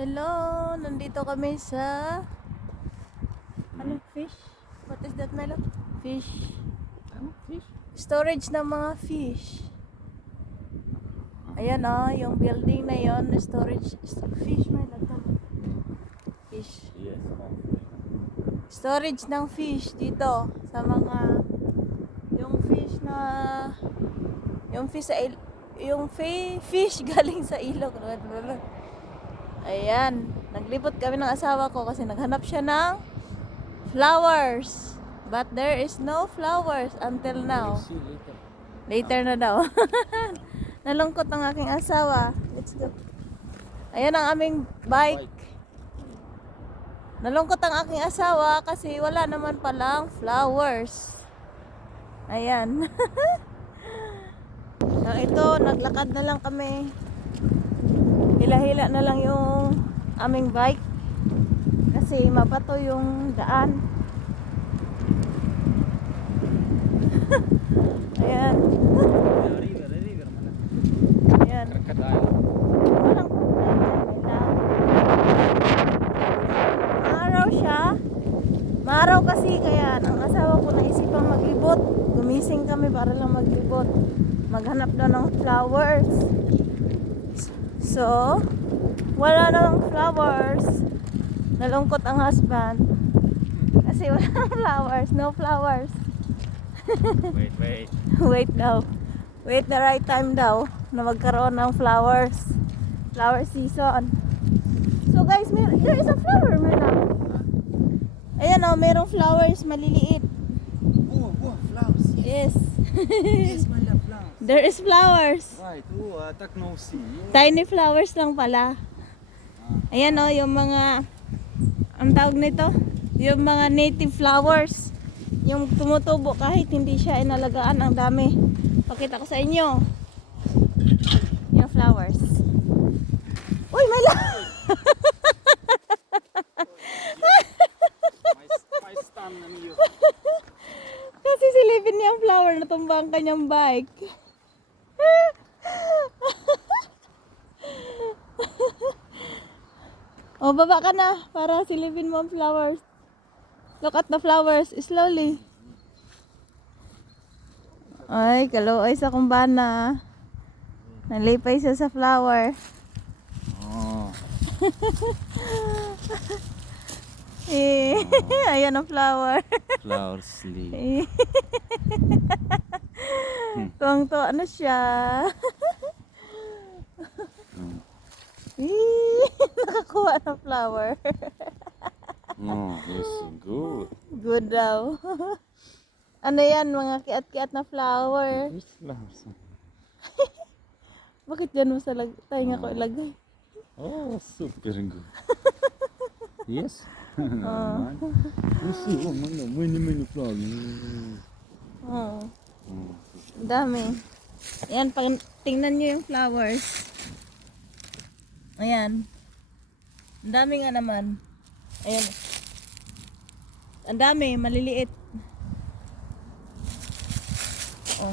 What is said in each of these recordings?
Hello, nandito kami sa ano fish? What is that, Melo? Fish. Fish? Storage ng mga fish. Ayan yung building na yon, storage fish, Melo. Fish. Yes. Storage ng fish dito sa mga yung fish galing sa ilog. Ayan, naglibot kami ng asawa ko kasi naghanap siya ng flowers. But there is no flowers until now. We'll see later. Later na daw. Nalungkot ang aking asawa. Let's go. Ayan ang aming bike. Nalungkot ang aking asawa kasi wala naman palang flowers. Ayan. Ito, naglakad na lang kami. Hila-hila na lang yung aming bike kasi mabato yung daan. Ayan. River mana? Ayan. Crocodile. Walang maaraw siya. Maaraw kasi kaya ang asawa ko naisipang maglibot. Gumising kami para lang maglibot. Maghanap daw ng flowers. So, wala namang flowers. Nalungkot ang husband. Kasi walang flowers. No flowers. Wait. Wait daw. Wait the right time daw na magkaroon ng flowers. Flower season. So guys, there is a flower, man. Ayan merong flowers maliliit. Oh, flowers. Yes. Yes, my love, flowers. There is flowers. Right. Tak no see. Tiny flowers lang pala. Ayan yung mga ang tawag nito, yung mga native flowers. Yung tumutubo kahit hindi siya inalagaan, ang dami. Pakita ko sa inyo. Yung flowers. Uy, may My stand na niyo. Kasi silipin niya ang flower, natumba ang kanyang bike. O, baba ka na para silipin mo ang flowers. Look at the flowers slowly. Ay, kaluoy sa kumbana. Nalipay siya sa flower. Oh. Ayan ang flower. Flower sleep. Tuwang-tuwa na siya. Nakakuha ng flower. Oh, yes, good. Good daw. Ano yan, mga kiat-kiat na flower. Which flowers? Bakit dyan mo sa tainga ko ilagay? Oh, super good. Yes. Oh. You see, many flowers. Oh. Ang dami. Ayan, pag tingnan nyo yung flowers. Ayan. Ang dami nga naman. Ayan. Ang dami, maliliit. Oh.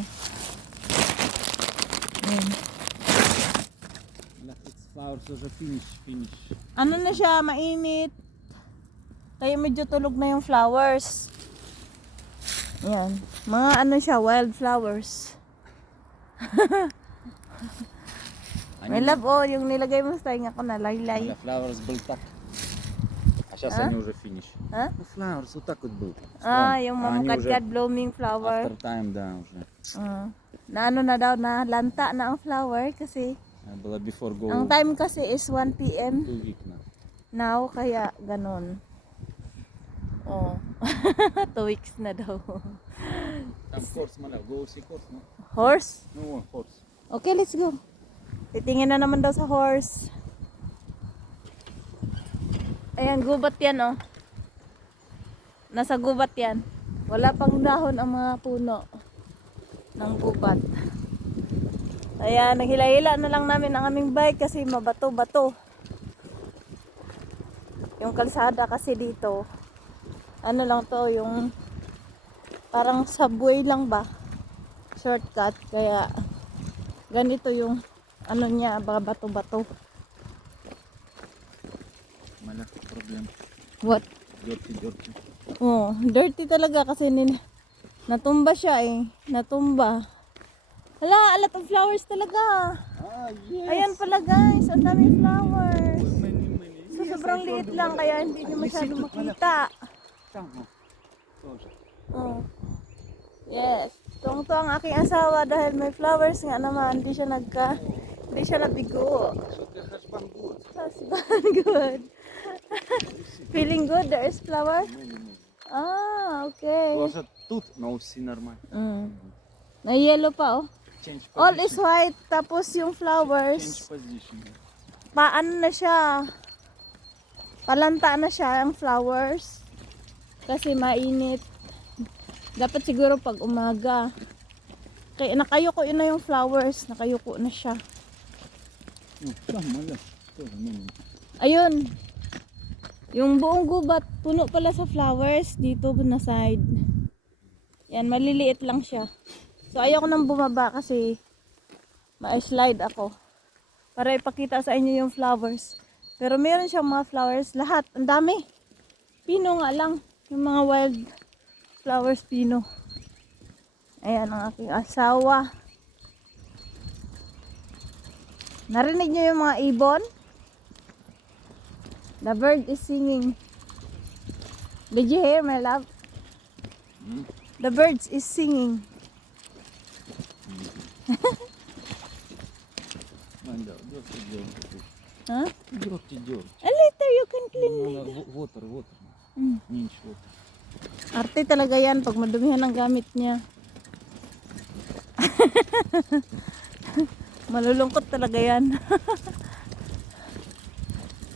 Ayan. It's flowers of a finish. Ano na siya, mainit. Kaya medyo tulog na yung flowers. Ayan. Mga ano siya, wild flowers. May love, yung nilagay mo sa tainga ko na laylay. The flowers bultak. Сейчас они уже finish. А? Flowers вот так вот был. Yung mga kadkad blooming flower. After time, да, уже. Na ano na daw, na lanta na ang flower kasi Было before go ang time kasi is 1 p.m. 2 week na. now, kaya ganun. 2 weeks na daw. Там horse mala, go see horse, no? Horse? No, horse. Okay, let's go. Titingin na naman daw sa horse. Ayan, gubat yan Nasa gubat yan. Wala pang dahon ang mga puno ng gubat. Ayan, naghila-hila na lang namin ang aming bike kasi mabato-bato. Yung kalsada kasi dito, ano lang to, yung parang subway lang ba? Shortcut, kaya ganito yung ano niya, bato-bato. Wala, problem. What? Dirty, dirty. Oh, dirty talaga kasi natumba siya eh. Natumba. Hala, a lot of flowers talaga. Ah, yes! Ayan pala guys, ang daming flowers. Many. So, sobrang liit lang kaya hindi nyo masyado makita. Tama. Тоже. Oh. Yes. Tuwang-tuwa ang aking asawa dahil may flowers nga naman. Hindi siya nabigo. So the husband good. Husband, good. Feeling good, there is flower? Many. Ah, okay. Тоже тут, но все нормально. Na yellow pa oh. Change All position. is white, tapos yung Change flowers, position. paano na siya? Palanta na siya ang flowers. Kasi mainit. Dapat siguro pag umaga. Kaya nakayuko yun na yung flowers. Nakayuko na siya. Ну, там маля. Тоже many. Ayun. Yung buong gubat, puno pala sa flowers dito na side. Yan, maliliit lang siya. So ayoko nang bumaba kasi ma-slide ako. Para ipakita sa inyo yung flowers. Pero meron siyang mga flowers. Lahat, ang dami. Pino nga lang. Yung mga wild flowers pino. Ayan ang aking asawa. Narinig niyo yung mga ibon? The bird is singing. Did you hear, my love? The birds is singing. Маля, dirty, dirty. Huh? Dirty, dirty. And later you can clean it. Water. Mm. Меньше water. Arte talaga yan pag madumihan ang gamit niya. Malulungkot talaga yan.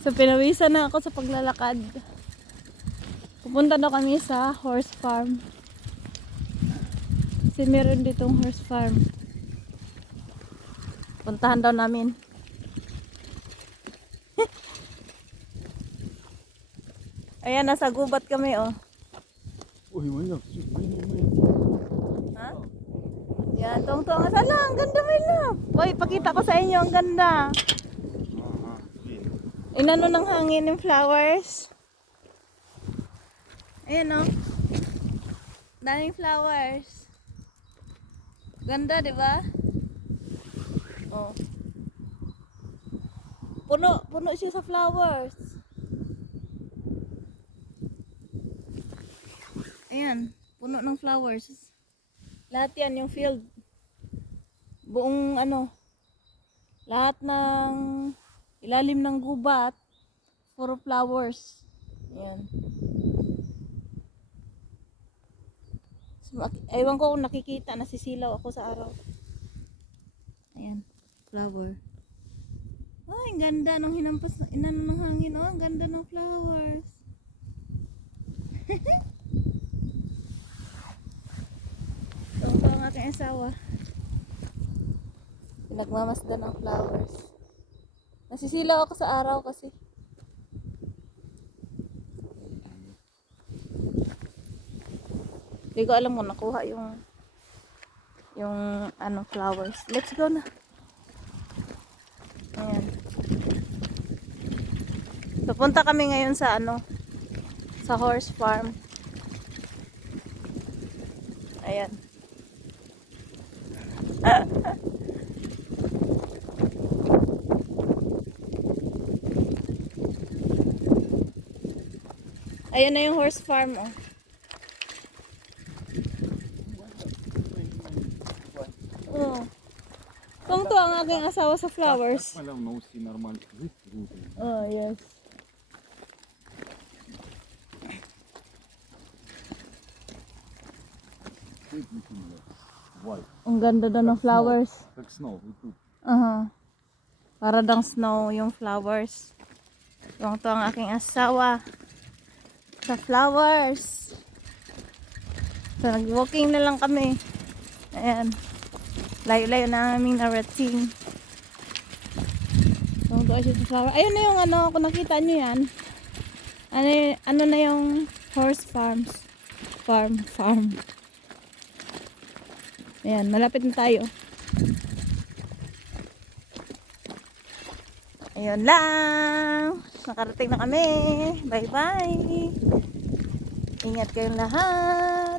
So pinawisan na ako sa paglalakad. Pupunta daw kami sa horse farm. Kasi meron ditong horse farm. Puntahan daw namin. Ayan, nasa gubat kami oh. Ой, Маля, все, many. Ha? Yan, tong-tong. Sala, ang ganda may love. Uy, pakita ko sa inyo, ang ganda. Ага, видно. Inano ng hangin ng flowers. Ayan o. Daming flowers. Ganda, di ba? Oh. Puno siya sa flowers. Ayan, puno ng flowers. Lahat yan yung field. Buong lahat ng ilalim ng gubat, puro flowers. Ayan. So, ewan ko kung nakikita, nasisilaw ako sa araw. Ayan, flower. Ay, ang ganda nung hinampas, inano ng hangin. Oh, ang ganda ng flowers. Ito ang aking asawa. Pinagmamasdan ng flowers. Nasisilaw ako sa araw kasi. Hindi ko alam kung nakuha yung flowers. Let's go na. Ayan. Pupunta kami ngayon sa sa horse farm. Ayan. Ayan na yung horse farm oh. Oh. Tungto ang aking asawa sa flowers. Маля, но все нормально. Oh, yes. White. Ang ganda daw ng flowers. Как snow. Вот тут. Para dang snow yung flowers. Tungto ang aking asawa sa flowers. So, nag-walking na lang kami. Ayan. Layo-layo na aming narating. Tungto siya sa flower. Ayun na yung kung nakita nyo yan. Ano na yung horse farms. Farm. Ayan, malapit na tayo. Ayun lang. nakarating na kami. Bye-bye. Ingat kayong lahat.